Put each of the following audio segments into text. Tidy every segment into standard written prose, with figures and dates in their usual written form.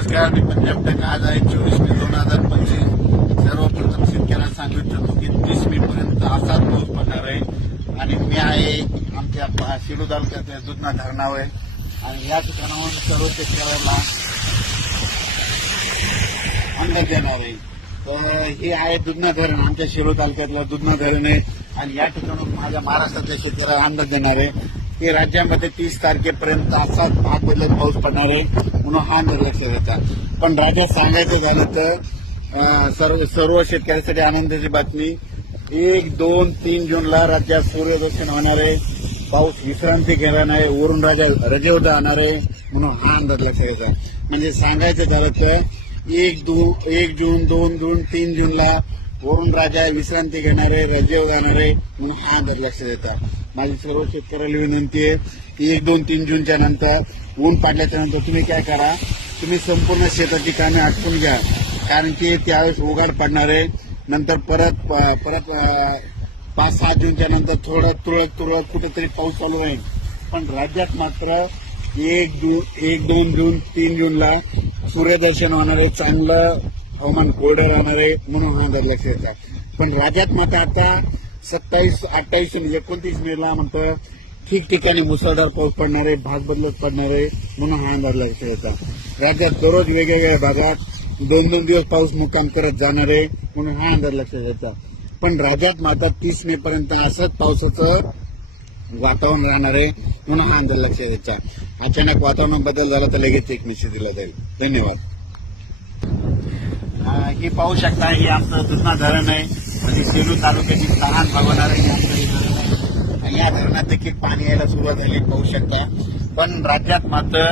नमस्कार, मी पंजाब तक आज आहे 24/मे/2025. सर्वप्रथम शेतकऱ्यांना सांगू इच्छितो की 30 मे पर्यंत असाच पाऊस पडणार आहे आणि मी आहे आमच्या शिरू तालुक्याच्या दुधना धरणावर आणि या ठिकाणाहून सर्व शेतकऱ्यांना अंदाज देणार आहे. तर हे आहे दुधना धरण, आमच्या शिरू तालुक्यातलं दुधना धरण आहे आणि या ठिकाणून माझ्या महाराष्ट्रातल्या शेतकऱ्याला अंदाज देणार आहे की राज्यामध्ये 30 तारखेपर्यंत असाच भाग बदलत पाऊस पडणार आहे म्हणून हा अंदाज लक्षात घ्यायचा. पण राज्यात सांगायचं झालं तर सर्व शेतकऱ्यांसाठी आनंदाची बातमी, 1, 2, 3 जूनला राज्यात सूर्यदर्शन होणार आहे, पाऊस विश्रांती घेणार नाही, वरून रजेवर जाणार आहे म्हणून हा अंदाज लक्षात घ्यायचा. म्हणजे सांगायचं झालं तर 1 जून, 2 जून, 3 जूनला वरून राजा विश्रांती घेणार आहे, रजेवर जाणार आहे म्हणून हा अंदाज लक्षात येतात. माझी सर्व शेतकऱ्याला विनंती आहे की 1, 2, 3 जूनच्या नंतर ऊन पाडल्याच्या नंतर तुम्ही काय करा, तुम्ही संपूर्ण शेताची कामे आटपून घ्या, कारण की त्यावेळेस उघाड पडणार आहे. नंतर परत 5-6 जूनच्या नंतर थोडं तुरळक कुठेतरी पाऊस चालू राहील. पण राज्यात मात्र 1, 2 जून, 3 जूनला सूर्यदर्शन होणार आहे, चांगलं हवामान कोरडं राहणार आहे म्हणून हा अंदाज लक्षात येतात. पण राज्यात मात्र आता 27, 28 आणि 29 मेला म्हणतं ठिकठिकाणी मुसळधार पाऊस पडणार आहे, भाग बदलत पडणार आहे म्हणून हा अंदाज लक्षात येतात. राज्यात दररोज वेगवेगळ्या भागात 2-2 दिवस पाऊस मुक्काम करत जाणार आहे म्हणून हा अंदाज लक्षात येतात. पण राज्यात मात्र 30 मे पर्यंत असंच पावसाचं वातावरण राहणार आहे म्हणून हा अंदाज लक्षात यायचा. अचानक वातावरण बदल झाला तर लगेच एक मेसेज दिला जाईल. धन्यवाद. ही पाहू शकता, हे आमचं दुधना धरण आहे, म्हणजे सेलू तालुक्याची तहान भागवणार आहे आमचं हे धरण आहे आणि या धरणात देखील पाणी यायला सुरुवात झाली पाहू शकता. पण राज्यात मात्र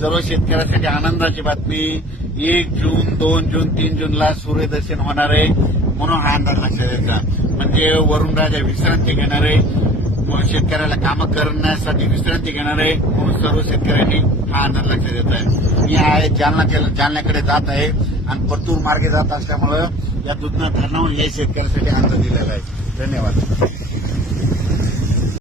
सर्व शेतकऱ्यांसाठी आनंदाची बातमी, 1 जून, 2 जून, 3 जूनला सूर्यदर्शन होणार आहे म्हणून हा अंदाज लक्षात यायचा. म्हणजे वरून राजा विश्रांती घेणार आहे, शेतकऱ्याला कामं करण्यासाठी विश्रांती घेणार आहे म्हणून सर्व शेतकऱ्यांनी हा अंदाज लक्षात येत आहे. मी आहे जालन्याकडे जात आहे आणि परतूर मार्गे जात असल्यामुळं या दुधना धरणाहून या शेतकऱ्यांसाठी अंदाज दिलेला आहे. धन्यवाद.